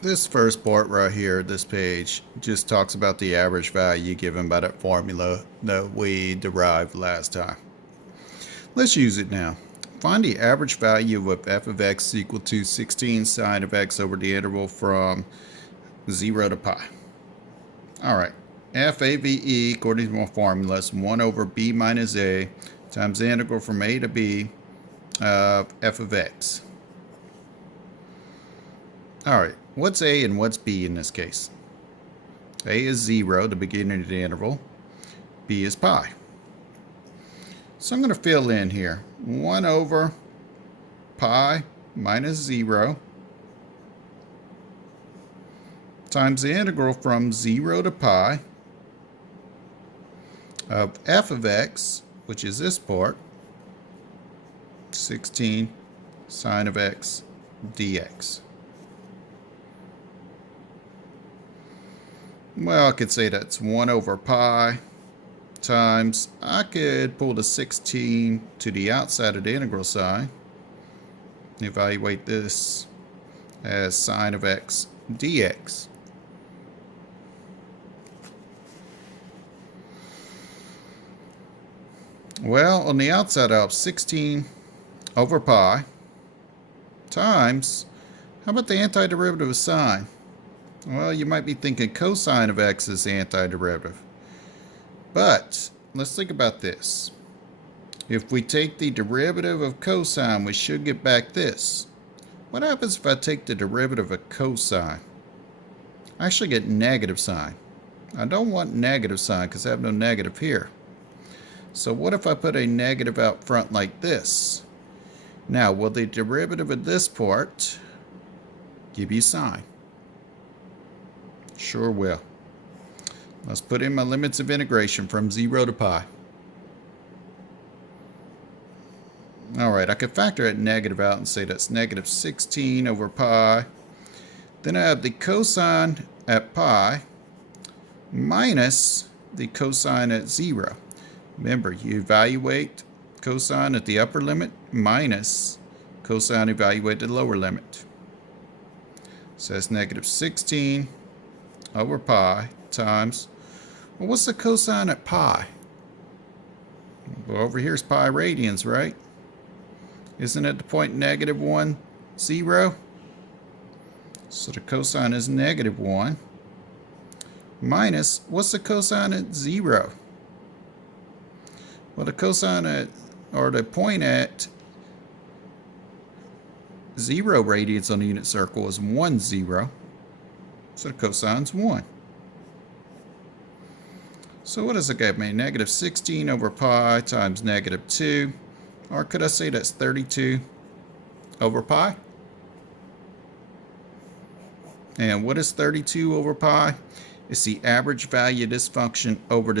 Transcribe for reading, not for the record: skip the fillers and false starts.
This first part right here, this page, just talks about the average value given by that formula that we derived last time. Let's use it now. Find the average value of f of x equal to 16 sine of x over the interval from 0 to pi. Alright, f(a)(v)(e) according to my formula is 1 over b minus a times the integral from a to b of f of x. Alright, what's a and what's b in this case? A is 0, the beginning of the interval. B is pi. So I'm going to fill in here. 1 over pi minus 0 times the integral from 0 to pi of f of x, which is this part, 16 sine of x dx. Well, I could say that's 1 over pi times, I could pull the 16 to the outside of the integral sign, evaluate this as sine of x dx. Well, on the outside I have 16 over pi times, how about the antiderivative of sine? Well, you might be thinking cosine of x is the antiderivative. But let's think about this. If we take the derivative of cosine, we should get back this. What happens if I take the derivative of cosine? I actually get negative sine. I don't want negative sine because I have no negative here. So what if I put a negative out front like this? Now, will the derivative of this part give you sine? Sure will. Let's put in my limits of integration from 0 to pi. Alright, I could factor that negative out and say that's negative 16 over pi. Then I have the cosine at pi minus the cosine at 0. Remember, you evaluate cosine at the upper limit minus cosine evaluated at the lower limit. So that's negative 16 over pi times, well, what's the cosine at pi? Well, over here is pi radians, right? Isn't it the point negative 1, 0? So the cosine is negative 1 minus, what's the cosine at 0? Well, the cosine at, or the point at 0 radians on the unit circle is 1, 0. So the cosine's 1. So what does it give me? Negative 16 over pi times negative 2. Or could I say that's 32 over pi? And what is 32 over pi? It's the average value of this function over the